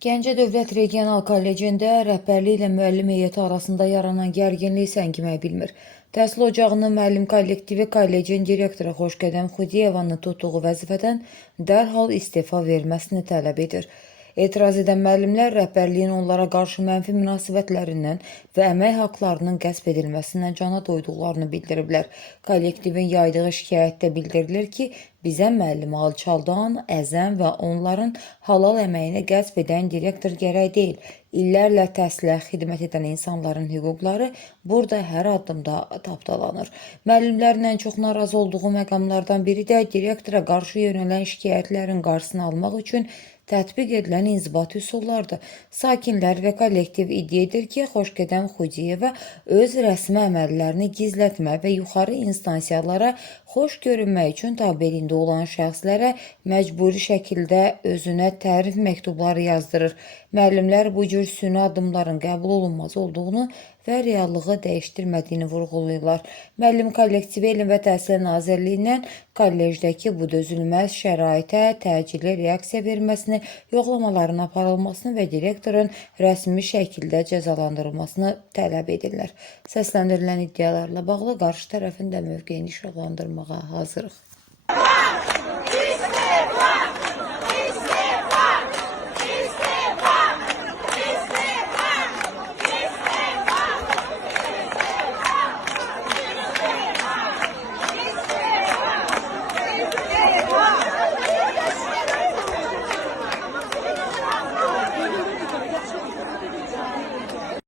Gəncə Dövlət Regional Kollecində rəhbərliklə müəllim heyəti arasında yaranan gərginlik səngimək bilmir. Təhsil ocağının müəllim kollektivi kollecin direktoru Xoşqədəm Xudiyevanın tutduğu vəzifədən dərhal istefa verməsini tələb edir. Etiraz edən müəllimlər rəhbərliyin onlara qarşı mənfi münasibətlərindən və əmək haqlarının qəsb edilməsindən cana doyduqlarını bildiriblər. Kollektivin yaydığı şikayətdə bildirilir ki, bizə müəllimi alçaldan, əzən və onların halal əməyini qəsb edən direktor gərək deyil. İllərlə təhsilə xidmət edən insanların hüquqları burada hər addımda tapdalanır. Müəllimlərin ən çox narazı olduğu məqamlardan biri də direktora qarşı yönələn şikayətlərin qarşısını almaq üçün tətbiq edilən inzibati üsullardır. Sakinlər və kollektiv iddia edir ki, Xoşqədəm Xudiyeva öz rəsmi əməllərini gizlətmə və yuxarı instansiyalara xoş görünmək üçün tabeliyində olan şəxslərə məcburi şəkildə özünə tərif məktubları yazdırır. Müəllimlər bu cür süni addımların qəbul olunmaz olduğunu və reallığı dəyişdirmədiyini vurğulayırlar. Müəllim kollektivi Elm və Təhsil Nazirliyindən kollecdəki bu dözülməz şəraitə təcili reaksiya verməsini, yoxlamaların aparılmasını və direktorun rəsmi şəkildə cəzalandırılmasını tələb edirlər. Səsləndirilən iddialarla bağlı qarşı tərəfin də mövqeyini işıqlandırmağa hazırıq.